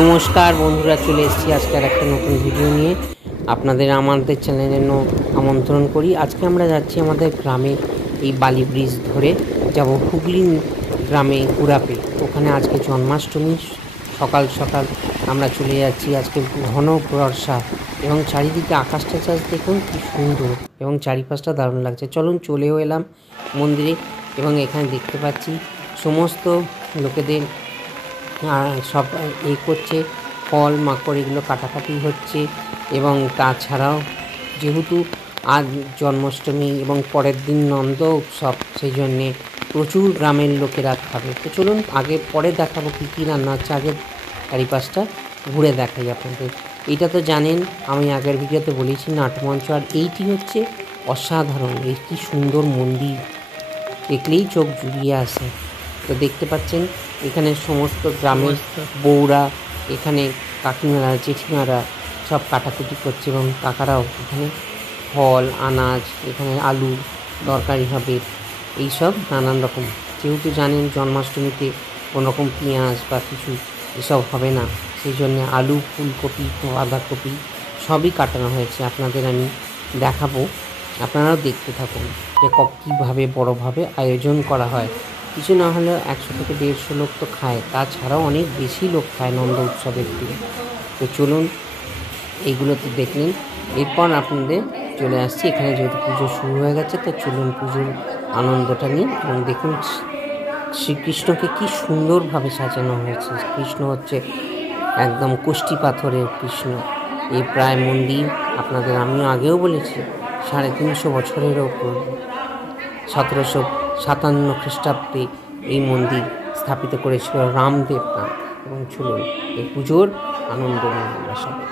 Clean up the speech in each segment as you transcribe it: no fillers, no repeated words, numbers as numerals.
নমস্কার বন্ধুরা, চলে এসেছি আজকে আর একটা নতুন ভিডিও নিয়ে। আপনাদের আমাদের চ্যানেলে আমন্ত্রণ করি। আজকে আমরা যাচ্ছি আমাদের গ্রামে, এই বালি ব্রিজ ধরে যাব হুগলি গ্রামে গুড়াপে। ওখানে আজকে জন্মাষ্টমী। সকাল সকাল আমরা চলে যাচ্ছি। আজকে ঘন বর্ষা এবং চারিদিকে আকাশটা দেখুন কি সুন্দর এবং চারিপাশটা দারুণ লাগছে। চলুন, চলেও এলাম মন্দিরে এবং এখানে দেখতে পাচ্ছি সমস্ত লোকেদের সব করছে, ফল মাকড় এগুলো কাটাকাটি হচ্ছে। এবং তাছাড়াও যেহেতু আজ জন্মাষ্টমী এবং পরের দিন নন্দ উৎসব, সেই জন্যে প্রচুর গ্রামের লোকেরা খাবে। তো চলুন, পরে দেখাবো কী কী রান্না হচ্ছে, আগে চারিপাশটা ঘুরে দেখাই আপনাদের। এইটা তো জানেন, আমি আগের ভিডিওতে বলেছি নাটমঞ্চ, আর এইটি হচ্ছে অসাধারণ। এই কি সুন্দর মন্দির, দেখলেই চোখ জুড়িয়ে আসে। তো দেখতে পাচ্ছেন এখানে সমস্ত গ্রামের বউরা, এখানে কাকিমারা জেঠিমারা সব কাটাকুটি করছে এবং কাকারাও এখানে ফল আনাজ, এখানে আলু তরকারি হবে, এইসব নানান রকম। যেহেতু জানেন জন্মাষ্টমীতে কোনোরকম পেঁয়াজ বা কিছু এসব হবে না, সেই জন্য আলু, ফুলকপি, বাঁধাকপি সবই কাটানো হয়েছে। আপনাদের আমি দেখাবো, আপনারাও দেখতে থাকুন যে কীভাবে বড়োভাবে আয়োজন করা হয়। কিছু না হলেও 100 থেকে 150 লোক তো খায়, তাছাড়াও অনেক বেশি লোক খায় নন্দ উৎসবের দিন। তো চলুন, এইগুলো তো দেখলেন। এরপর আপনাদের চলে আসছি এখানে, যেহেতু পুজো শুরু হয়ে গেছে, তো চলুন পুজোর আনন্দটা নিই। এবং দেখুন শ্রীকৃষ্ণকে কি সুন্দরভাবে সাজানো হয়েছে। কৃষ্ণ হচ্ছে একদম কোষ্ঠী পাথরের কৃষ্ণ। এই প্রায় মন্দির আপনাদের আমিও আগেও বলেছি 350 বছরের ওপর। 1757 খ্রিস্টাব্দে এই মন্দির স্থাপিত করেছিল রামদেব নাথ। এবং চলুন এই পুজোর আনন্দ নিই আমরা সবাই।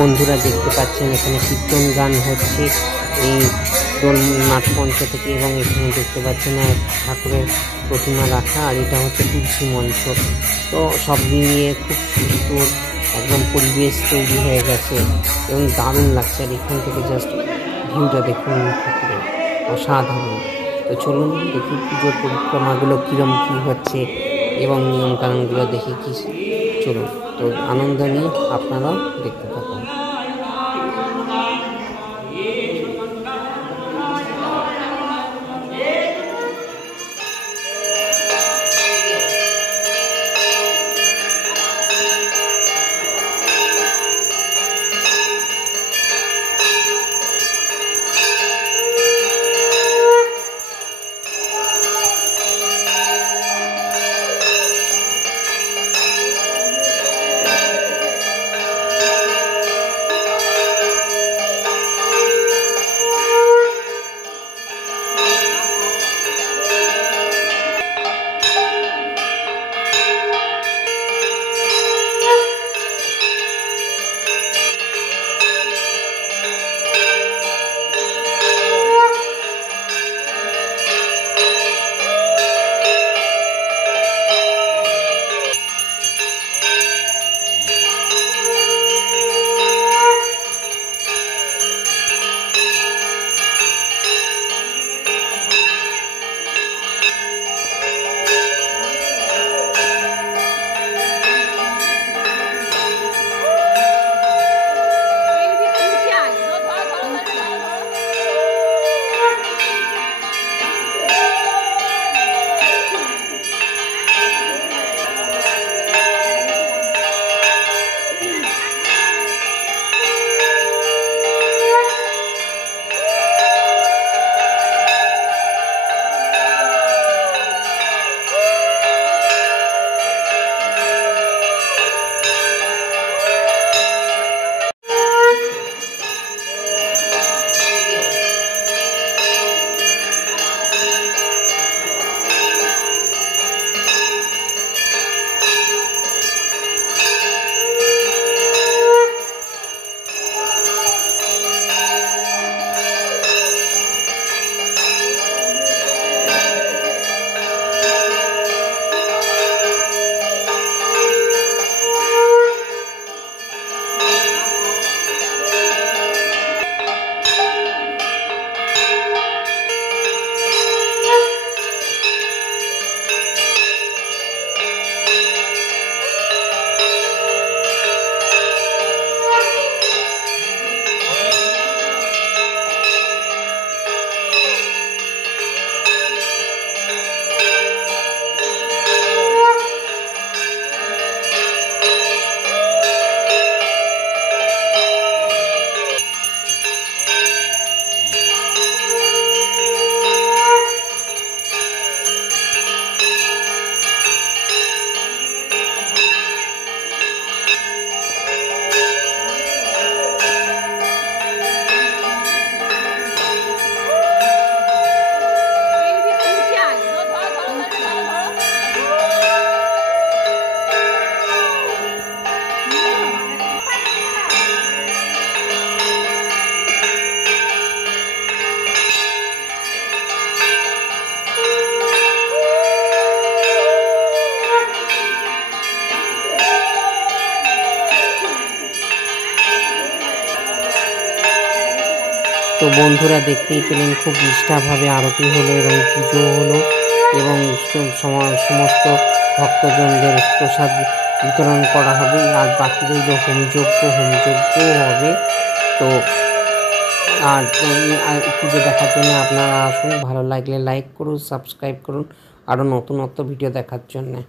বন্ধুরা দেখতে পাচ্ছেন এখানে কীর্তন গান হচ্ছে এই নাটমঞ্চ থেকে। এবং এখানে দেখতে পাচ্ছেন এক ঠাকুরের প্রতিমা রাখা, আর এটা হচ্ছে তুলসী মঞ্চ। তো সব মিলিয়ে খুব সুন্দর একদম পরিবেশ তৈরি হয়ে গেছে এবং দারুণ লাগছে। আর এখান থেকে জাস্ট ভিউটা দেখুন ঠাকুরের, অসাধারণ। তো চলুন দেখি পুজোর পরিক্রমাগুলো কীরকম কী হচ্ছে এবং নিয়মকানুনগুলো দেখি কি। চলুন, তো আনন্দ নিয়ে আপনারাও দেখতে থাকুন। তো বন্ধুরা দেখতেই পেলেন খুব নিষ্ঠাভাবে আরতি হলো এবং পুজো হলো এবং সমস্ত ভক্তজনদের প্রসাদ বিতরণ করা হবে। আর বাকি রইল হোমযজ্ঞও হবে। তো আর পুজো দেখার জন্য আপনারা আসুন। ভালো লাগলে লাইক করুন, সাবস্ক্রাইব করুন আরও নতুনত্ব ভিডিও দেখার জন্যে।